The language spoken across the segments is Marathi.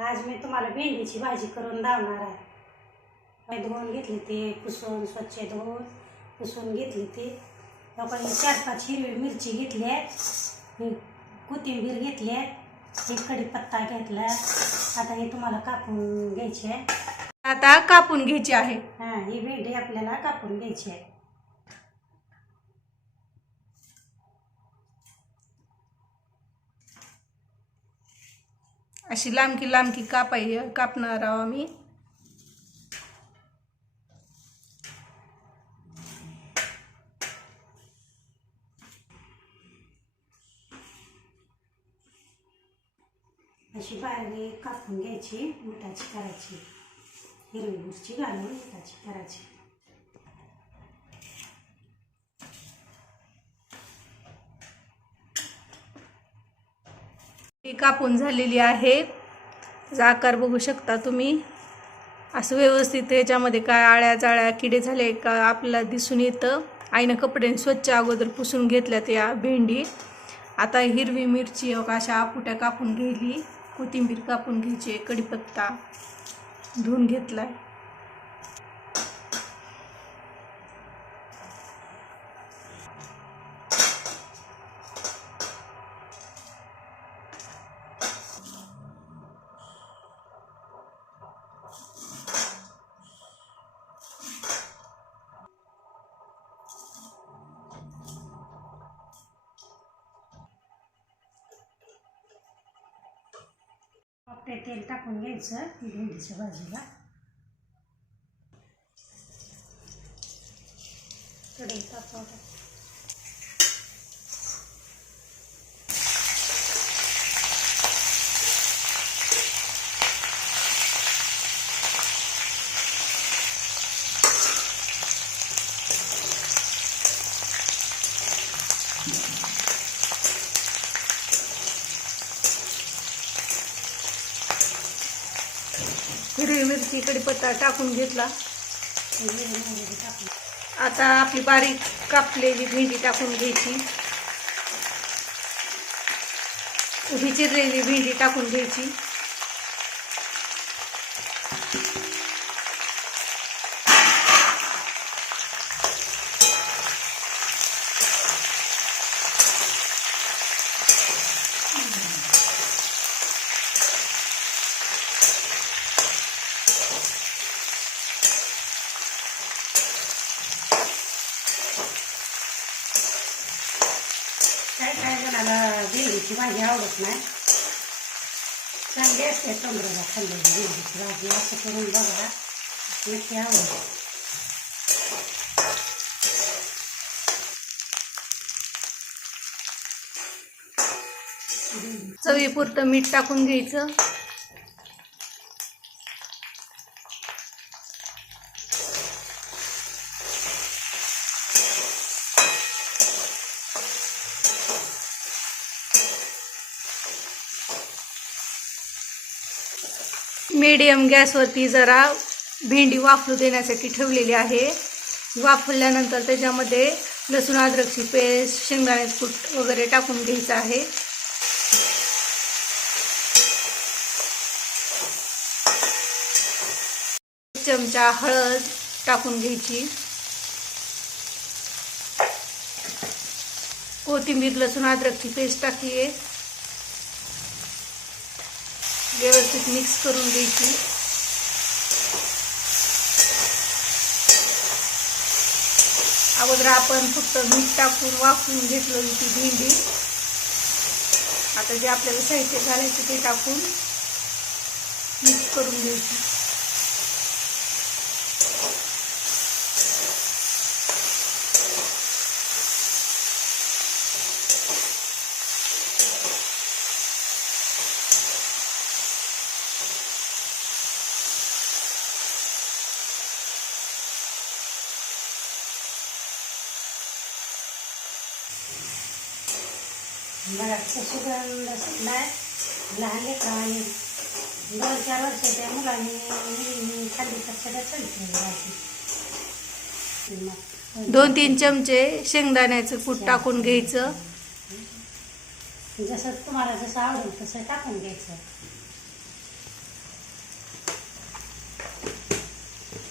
आज मी तुम्हाला भेंडीची भाजी करून दावणार आहे. धुवून घेतली ती पुसून स्वच्छ धुवून पुसून घेतली ती. लोकांनी चार पाच हिरवी मिरची घेतली आहे. ही कोथिंबीर घेतली आहे. ही कढीपत्ता घेतला आता हे तुम्हाला कापून घ्यायची आहे. आता कापून घ्यायची आहे. हां ही भेंडी आपल्याला कापून घ्यायची आहे. अशी लांबकी लांबकी कापाय कापणार आहोत आम्ही. अशी बारीक कापून घ्यायची मिठाची करायची. हिरवी मिरची घालून मिठाची करायची. ही कापून झालेली आहे. त्याचा आकार बघू शकता तुम्ही. असं व्यवस्थित याच्यामध्ये काय आळ्या जाळ्या किडे झाले का आपल्याला दिसून येतं. आईनं कपडे स्वच्छ अगोदर पुसून घेतल्यात या भेंडी. आता हिरवी मिरची अशा आपुट्या कापून घ्यायली कोथिंबीर कापून घ्यायची कढीपत्ता धुवून घेतला आहे ते तेल टाकून घ्यायचं भेंडीच्या भाजीला कढई तापवा. हिरवी मिरची कडीपत्ता टाकून घेतला. आता आपली बारीक कापलेली भेंडी टाकून घ्यायची. उभी चिरलेली भेंडी टाकून घ्यायची काय काय जणाला भेंडीची भाजी आवडत नाही. चांगली असते चंद्राला खाल्लेली भेंडीची भाजी असं करून बघा. नक्की आवडत. चवीपुरतं मीठ टाकून घ्यायचं. मीडियम गॅसवरती जरा भेंडी वाफलू देण्यासाठी ठेवलेली आहे. वाफवल्यानंतर त्याच्यामध्ये लसूण अद्रकची पेस्ट शेंगदाण्याचं कूट वगैरे टाकून घ्यायचं आहे. चमचा हळद टाकून घ्यायची. कोथिंबीर लसूण अद्रकची पेस्ट टाकली आहे व्यवस्थित मिक्स करून घ्यायची. अगोदर आपण फक्त मीठ टाकून वाफवून घेतलं होती भेंडी. आता जे आपल्याला साहित्य घालायचं ते टाकून मिक्स करून घ्यायची. लहान दोन वर्षाच्या मुलांनी दोन तीन चमचे शेंगदाण्याचं कूट टाकून घ्यायचं. जसं तुम्हाला जसं आवडेल तसं टाकून घ्यायचं.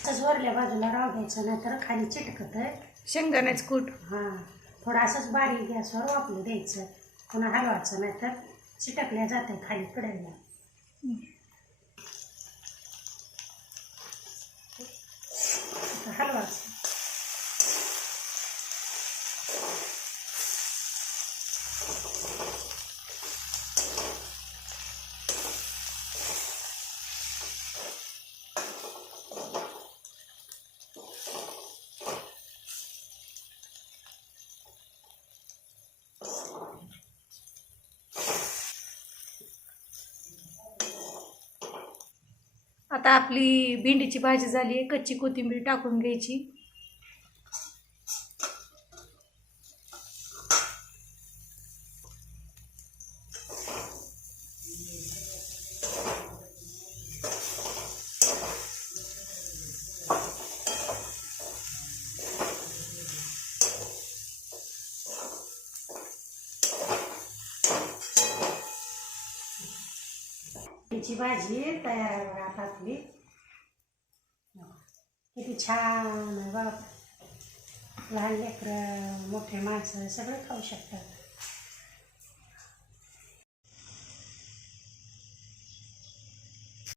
असंच वरल्या बाजूला राव घ्यायचं नाहीतर खाली चिटकत शेंगदाण्याचं कूट. हां थोडं असंच बारीक गॅसवर वापरून द्यायचं. पुन्हा हलवायचं नाही तर चिटकल्या जाते खाली कडेला आता हलवायचं आता आपली भेंडीची भाजी झाली आहे कच्ची कोथिंबीर टाकून घ्यायची. मेथीची भाजी तयार आहे बघा आता आपली. किती छान बाप लहान लेकरं मोठे माणसं सगळं खाऊ शकतात.